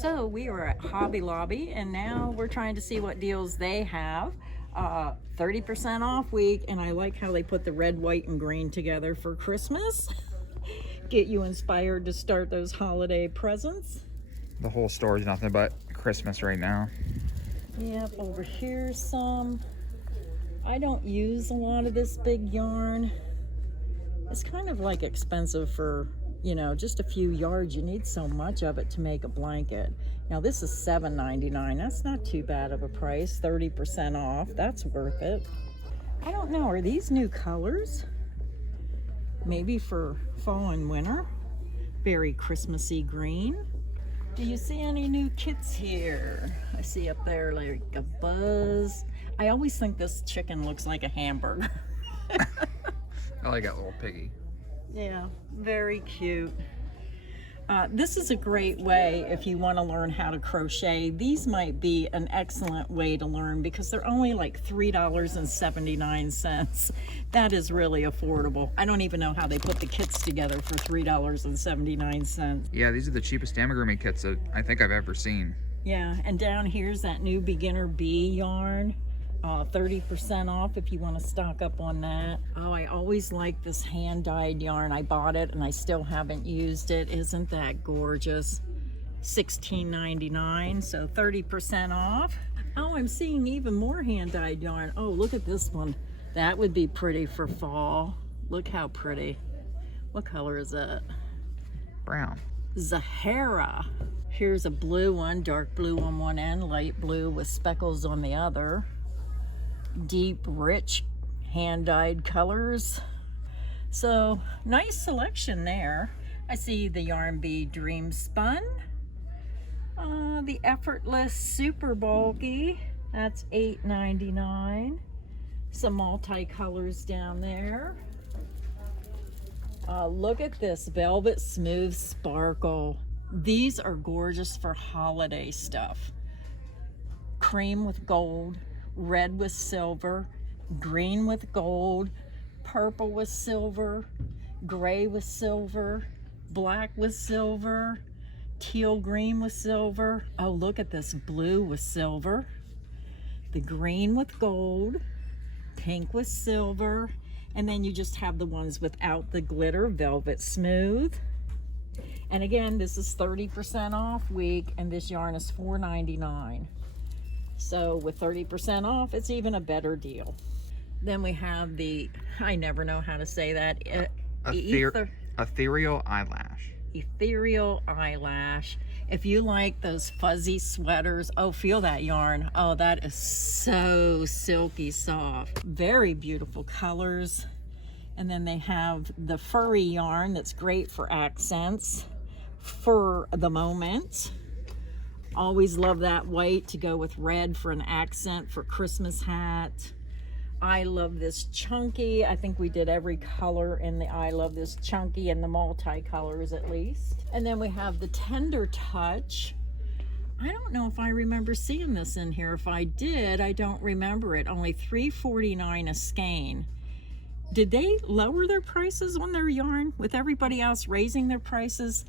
So we were at Hobby Lobby and now we're trying to see what deals they have. 30% off week, and I like how they put the red, white, and green together for Christmas. Get you inspired to start those holiday presents. The whole store is nothing but Christmas right now. Yep, over here's some. I don't use a lot of this big yarn. It's kind of like expensive for, you know, just a few yards. You need so much of it to make a blanket. Now this is $7.99. That's not too bad of a price. 30% off. That's worth it. I don't know. Are these new colors? Maybe for fall and winter. Very Christmassy green. Do you see any new kits here? I see up there like a buzz. I always think this chicken looks like a hamburger. I like that little piggy. Yeah, very cute. This is a great way if you want to learn how to crochet. These might be an excellent way to learn because they're only like $3.79. That is really affordable. I don't even know how they put the kits together for $3.79. Yeah, these are the cheapest amigurumi kits that I think I've ever seen. Yeah, and down here's that new beginner bee yarn. 30% off if you want to stock up on that. Oh, I always like this hand-dyed yarn. I bought it and I still haven't used it. Isn't that gorgeous? $16.99, so 30% off. Oh, I'm seeing even more hand-dyed yarn. Oh, look at this one. That would be pretty for fall. Look how pretty. What color is that? Brown. Zahara. Here's a blue one, dark blue on one end, light blue with speckles on the other. Deep, rich, hand-dyed colors. So, nice selection there. I see the Yarn Bee Dream Spun. The Effortless Super Bulky. That's $8.99. Some multi-colors down there. Look at this Velvet Smooth Sparkle. These are gorgeous for holiday stuff. Cream with gold, red with silver, green with gold, purple with silver, gray with silver, black with silver, teal green with silver. Oh, look at this blue with silver, the green with gold, pink with silver, and then you just have the ones without the glitter, Velvet Smooth. And again, this is 30% off week, and this yarn is $4.99. So with 30% off, it's even a better deal. Then we have the, I never know how to say that. Ethereal eyelash. Ethereal eyelash. If you like those fuzzy sweaters, oh, feel that yarn. Oh, that is so silky soft. Very beautiful colors. And then they have the furry yarn that's great for accents for the moment. Always love that white to go with red for an accent for Christmas hat. I love this chunky. I think we did every color in the I love this chunky and the multi-colors at least. And then we have the Tender Touch. I don't know if I remember seeing this in here. If I did, I don't remember it. Only $3.49 a skein. Did they lower their prices on their yarn with everybody else raising their prices?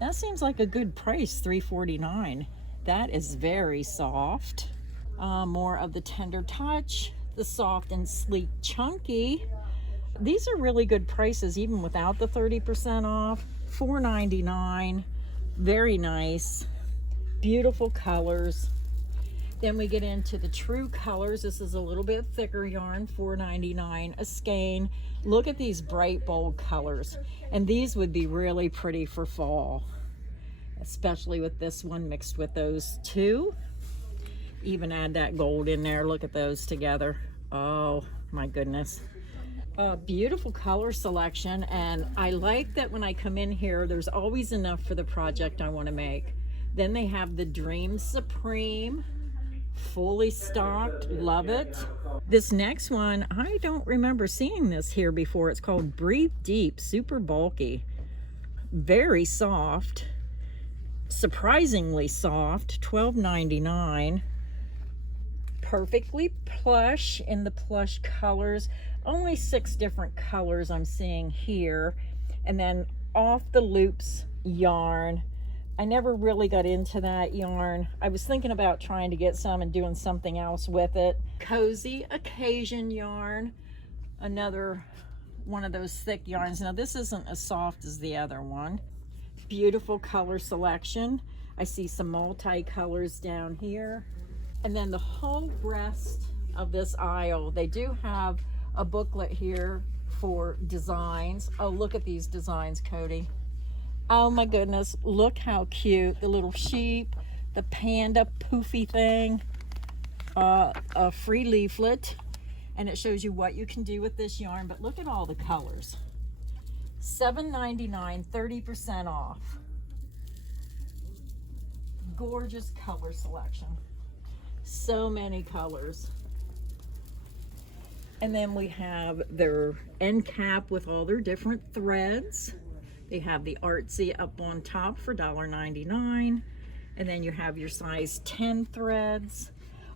That seems like a good price, $3.49. That is very soft. More of the Tender Touch, the soft and sleek chunky. These are really good prices even without the 30% off. $4.99. Very nice. Beautiful colors. Then we get into the True Colors. This is a little bit thicker yarn, $4.99 a skein. Look at these bright, bold colors. And these would be really pretty for fall, especially with this one mixed with those two. Even add that gold in there. Look at those together. Oh my goodness. Beautiful color selection, and I like that when I come in here there's always enough for the project I want to make. Then they have the Dream Supreme, fully stocked. Love it. This next one, I don't remember seeing this here before. It's called Breathe Deep, super bulky, very soft, surprisingly soft, $12.99. Perfectly plush in the plush colors. Only 6 different colors I'm seeing here. And then off the loops yarn, I never really got into that yarn. I was thinking about trying to get some and doing something else with it. Cozy Occasion yarn, another one of those thick yarns. Now this isn't as soft as the other one. Beautiful color selection. I see some multi-colors down here. And then the whole rest of this aisle, they do have a booklet here for designs. Oh, look at these designs, Cody. Oh my goodness, look how cute. The little sheep, the panda poofy thing, a free leaflet, and it shows you what you can do with this yarn. But look at all the colors. $7.99, 30% off. Gorgeous color selection. So many colors. And then we have their end cap with all their different threads. They have the artsy up on top for $1.99. And then you have your size 10 threads.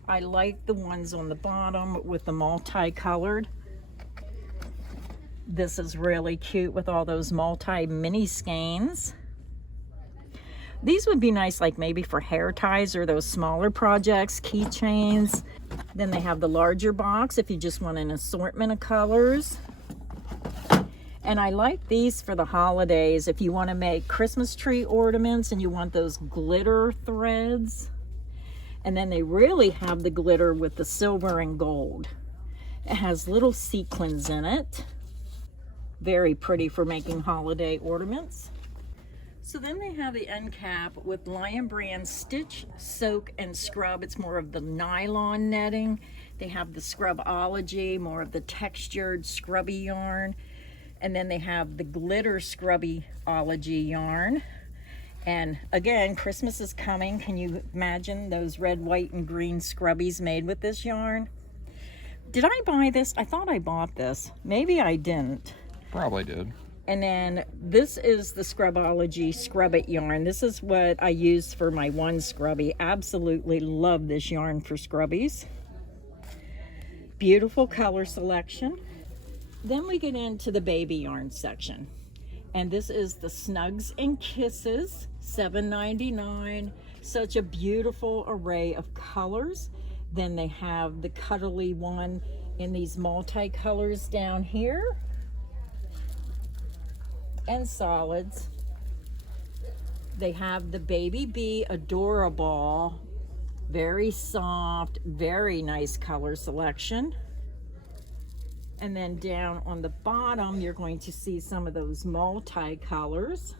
I like the ones on the bottom with the multicolored. This is really cute with all those mini skeins. These would be nice, like maybe for hair ties or those smaller projects, keychains. Then they have the larger box if you just want an assortment of colors. And I like these for the holidays if you want to make Christmas tree ornaments and you want those glitter threads. And then they really have the glitter with the silver and gold. It has little sequins in it. Very pretty for making holiday ornaments. So then they have the end cap with Lion Brand Stitch, Soak, and Scrub. It's more of the nylon netting. They have the Scrubology, more of the textured scrubby yarn. And then they have the glitter Scrubbyology yarn. And again, Christmas is coming. Can you imagine those red, white, and green scrubbies made with this yarn? Did I buy this? I thought I bought this. Maybe I didn't. Probably did. And then this is the Scrubology Scrub It yarn. This is what I used for my one scrubby. Absolutely love this yarn for scrubbies. Beautiful color selection. Then we get into the baby yarn section. And this is the Snugs and Kisses, $7.99. Such a beautiful array of colors. Then they have the cuddly one in these multicolors down here. And solids. They have the Baby Bee Adorable, very soft, very nice color selection. And then down on the bottom, you're going to see some of those multi-colors.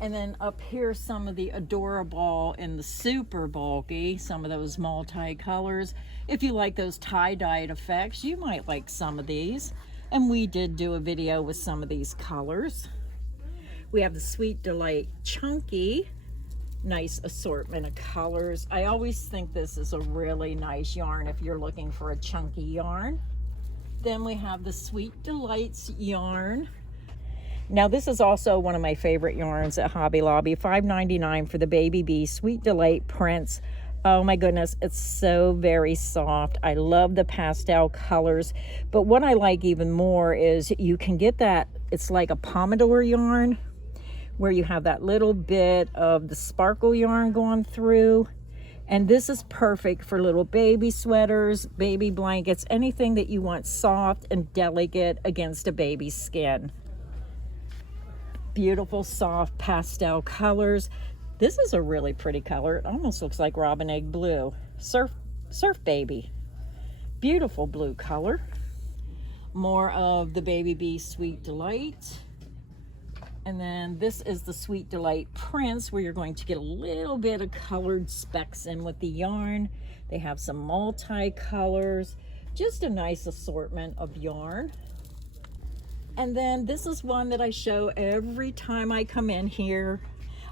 And then up here, some of the Adorable and the super bulky, some of those multi-colors. If you like those tie-dyed effects, you might like some of these. And we did do a video with some of these colors. We have the Sweet Delight Chunky, nice assortment of colors. I always think this is a really nice yarn if you're looking for a chunky yarn. Then we have the Sweet Delights yarn. Now this is also one of my favorite yarns at Hobby Lobby, $5.99 for the Baby Bee Sweet Delight Prints. Oh my goodness, it's so very soft. I love the pastel colors, but what I like even more is you can get that, it's like a pomodoro yarn where you have that little bit of the sparkle yarn going through. And this is perfect for little baby sweaters, baby blankets, anything that you want soft and delicate against a baby's skin. Beautiful soft pastel colors. This is a really pretty color. It almost looks like robin egg blue. Surf Baby. Beautiful blue color. More of the Baby Bee Sweet Delight. And then this is the Sweet Delight Prints, where you're going to get a little bit of colored specks in with the yarn. They have some multi-colors. Just a nice assortment of yarn. And then this is one that I show every time I come in here.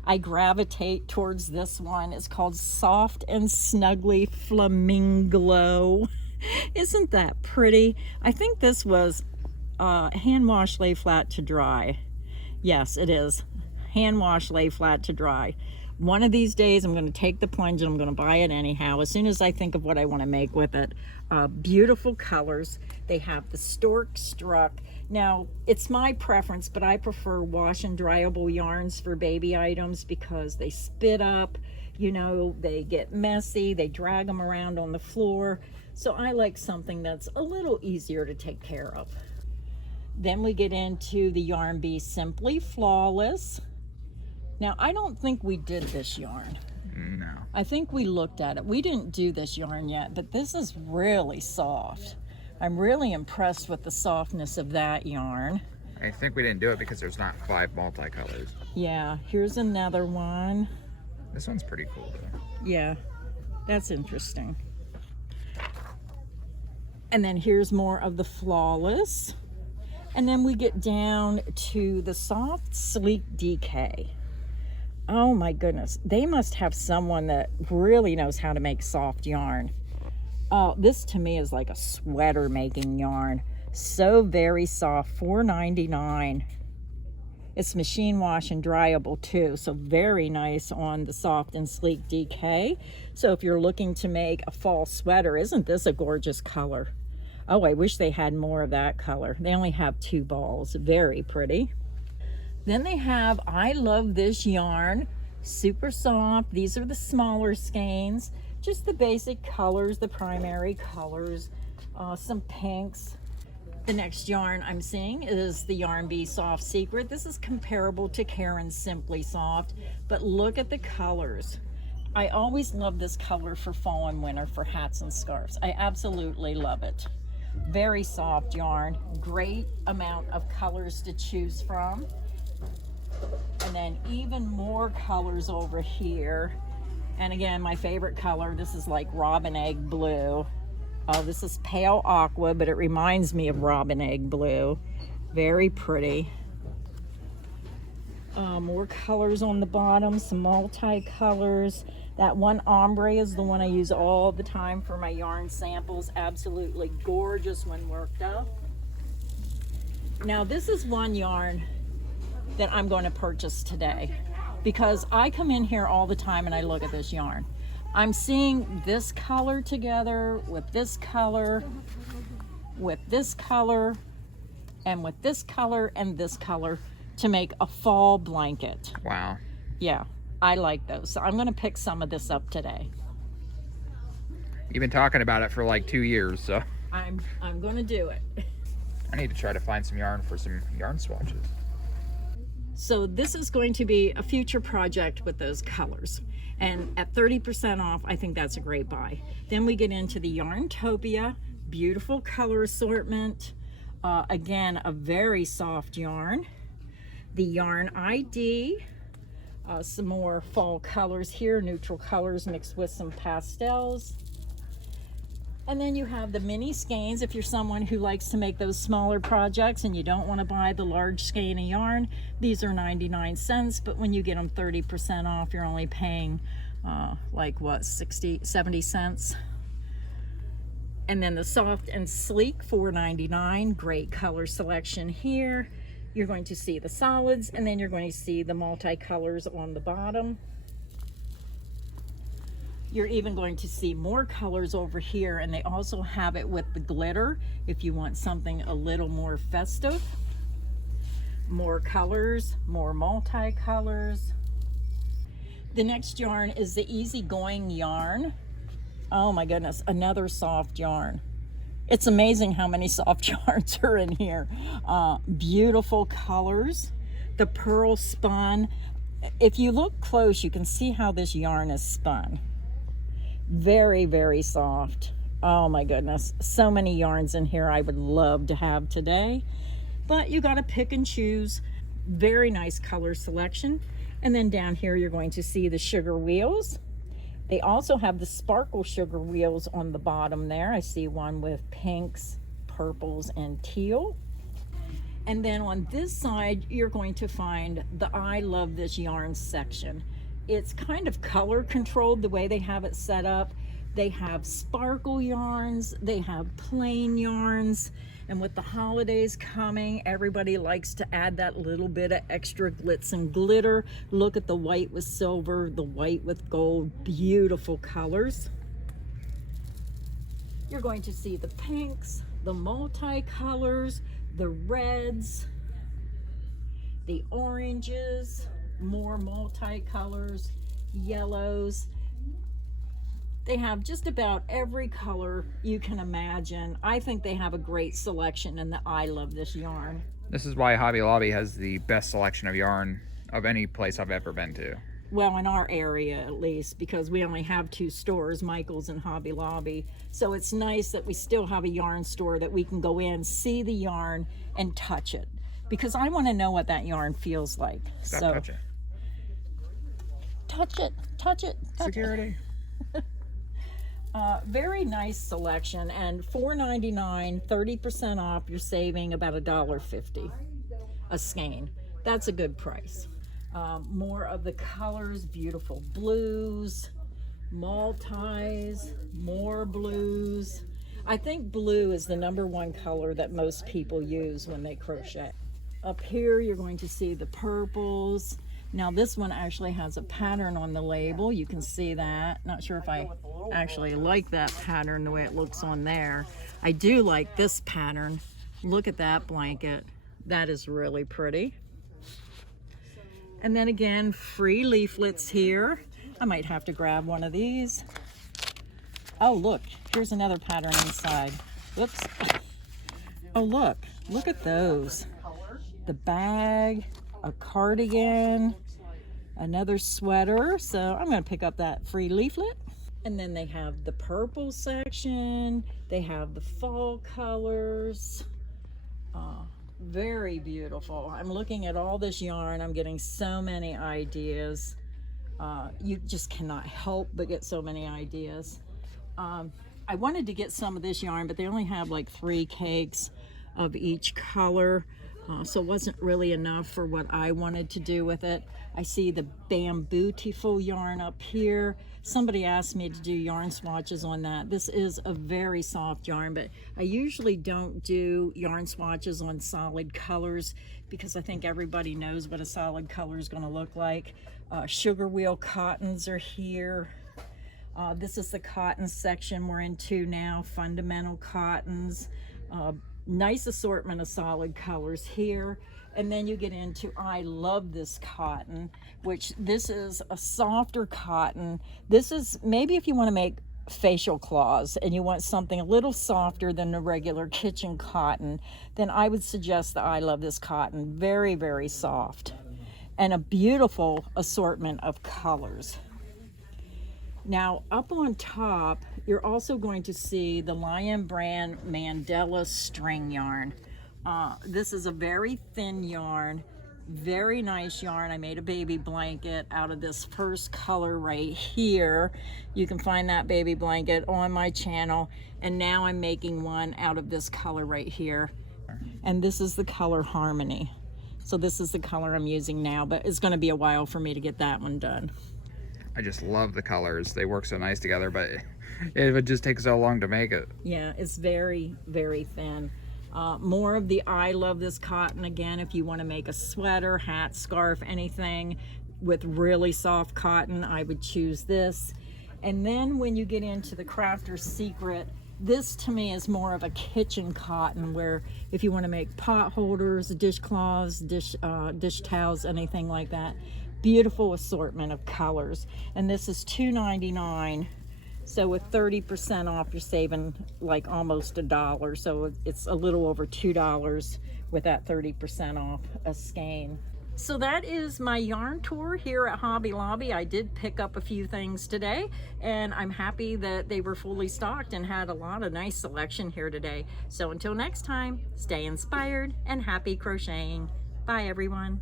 I gravitate towards this one. It's called Soft and Snuggly Flamingo. Isn't that pretty? I think this was hand wash, lay flat to dry. Yes, it is. Hand wash, lay flat to dry. One of these days I'm going to take the plunge and I'm going to buy it anyhow as soon as I think of what I want to make with it. Beautiful colors. They have the Stork Struck. Now, it's my preference, but I prefer wash and dryable yarns for baby items because they spit up, you know, they get messy, they drag them around on the floor. So I like something that's a little easier to take care of. Then we get into the Yarn Bee Simply Flawless. Now, I don't think we did this yarn. No. I think we looked at it. We didn't do this yarn yet, but this is really soft. I'm really impressed with the softness of that yarn. I think we didn't do it because there's not 5 multicolors. Yeah, here's another one. This one's pretty cool though. Yeah, that's interesting. And then here's more of the Flawless. And then we get down to the Soft Sleek DK. Oh my goodness, they must have someone that really knows how to make soft yarn. Oh, this to me is like a sweater making yarn. So very soft, $4.99. It's machine wash and dryable too, so very nice on the Soft and Sleek DK. So if you're looking to make a fall sweater, isn't this a gorgeous color? Oh, I wish they had more of that color. They only have 2 balls, very pretty. Then they have I Love This Yarn, super soft. These are the smaller skeins, just the basic colors, the primary colors, some pinks. The next yarn I'm seeing is the Yarn Bee Soft Secret. This is comparable to Karen's Simply Soft, but look at the colors. I always love this color for fall and winter for hats and scarves. I absolutely love it. Very soft yarn, great amount of colors to choose from. And then even more colors over here. And again, my favorite color, this is like robin egg blue. Oh, this is pale aqua, but it reminds me of robin egg blue. Very pretty. More colors on the bottom, some multi-colors. That one ombre is the one I use all the time for my yarn samples. Absolutely gorgeous when worked up. Now this is one yarn that I'm going to purchase today because I come in here all the time and I look at this yarn. I'm seeing this color together with this color, with this color, and with this color and this color to make a fall blanket. Wow. Yeah, I like those. So I'm going to pick some of this up today. You've been talking about it for like 2 years, so. I'm going to do it. I need to try to find some yarn for some yarn swatches. So this is going to be a future project with those colors. And at 30% off, I think that's a great buy. Then we get into the Yarntopia, beautiful color assortment. Again, a very soft yarn. The Yarn ID, some more fall colors here, neutral colors mixed with some pastels. And then you have the mini skeins if you're someone who likes to make those smaller projects and you don't want to buy the large skein of yarn. These are 99 cents, but when you get them 30% off, you're only paying like what, 60, 70 cents. And then the Soft and Sleek, $4.99, great color selection here. You're going to see the solids, and then you're going to see the multicolors on the bottom. You're even going to see more colors over here, and they also have it with the glitter if you want something a little more festive. More colors, more multicolors. The next yarn is the Easygoing yarn. Oh my goodness, another soft yarn. It's amazing how many soft yarns are in here. Beautiful colors. The pearl spun. If you look close, you can see how this yarn is spun. Very, very soft. Oh my goodness. So many yarns in here I would love to have today. But you got to pick and choose. Very nice color selection. And then down here you're going to see the sugar wheels. They also have the sparkle sugar wheels on the bottom there. I see one with pinks, purples, and teal. And then on this side, you're going to find the I Love This Yarn section. It's kind of color controlled the way they have it set up. They have sparkle yarns, they have plain yarns, and with the holidays coming, everybody likes to add that little bit of extra glitz and glitter. Look at the white with silver, the white with gold, beautiful colors. You're going to see the pinks, the multicolors, the reds, the oranges, more multicolors, yellows. They have just about every color you can imagine. I think they have a great selection, and I love this yarn. This is why Hobby Lobby has the best selection of yarn of any place I've ever been to. Well, in our area at least, because we only have 2 stores, Michael's and Hobby Lobby. So it's nice that we still have a yarn store that we can go in, see the yarn, and touch it. Because I want to know what that yarn feels like. Stop so touching. Touch it, touch it, touch Security. it. Very nice selection, and $4.99, 30% off. You're saving about $1.50 a skein. That's a good price. More of the colors, beautiful blues, multis, more blues. I think blue is the #1 color that most people use when they crochet. Up here you're going to see the purples. Now this one actually has a pattern on the label. You can see that. Not sure if I actually like that pattern the way it looks on there. I do like this pattern. Look at that blanket. That is really pretty. And then again, free leaflets here. I might have to grab one of these. Oh, look, here's another pattern inside. Whoops. Oh, look at those. The bag, a cardigan, another sweater. So I'm going to pick up that free leaflet. And then they have the purple section. They have the fall colors. Very beautiful. I'm looking at all this yarn. I'm getting so many ideas. You just cannot help but get so many ideas. I wanted to get some of this yarn, but they only have like 3 cakes of each color. So it wasn't really enough for what I wanted to do with it. I see the Bamboo-tiful yarn up here. Somebody asked me to do yarn swatches on that. This is a very soft yarn, but I usually don't do yarn swatches on solid colors because I think everybody knows what a solid color is going to look like. Sugar wheel cottons are here. This is the cotton section we're into now, fundamental cottons. Nice assortment of solid colors here. And then you get into, I love this cotton, which this is a softer cotton. This is maybe if you want to make facial claws and you want something a little softer than the regular kitchen cotton, then I would suggest the I love this cotton. Very, very soft. And a beautiful assortment of colors. Now up on top, you're also going to see the Lion brand Mandela string yarn. This is a very thin yarn, very nice yarn. I made a baby blanket out of this first color right here. You can find that baby blanket on my channel. And now I'm making one out of this color right here. And this is the color Harmony. So this is the color I'm using now, but it's going to be a while for me to get that one done. I just love the colors. They work so nice together, but it would just take so long to make it. Yeah, it's very, very thin. More of the I love this cotton again if you want to make a sweater, hat, scarf, anything with really soft cotton, I would choose this. And then when you get into the Crafter's Secret, this to me is more of a kitchen cotton where if you want to make pot holders, dishcloths, dish towels, anything like that. Beautiful assortment of colors. And this is $2.99. So with 30% off, you're saving like almost $1. So it's a little over $2 with that 30% off a skein. So that is my yarn tour here at Hobby Lobby. I did pick up a few things today, and I'm happy that they were fully stocked and had a lot of nice selection here today. So until next time, stay inspired and happy crocheting. Bye everyone.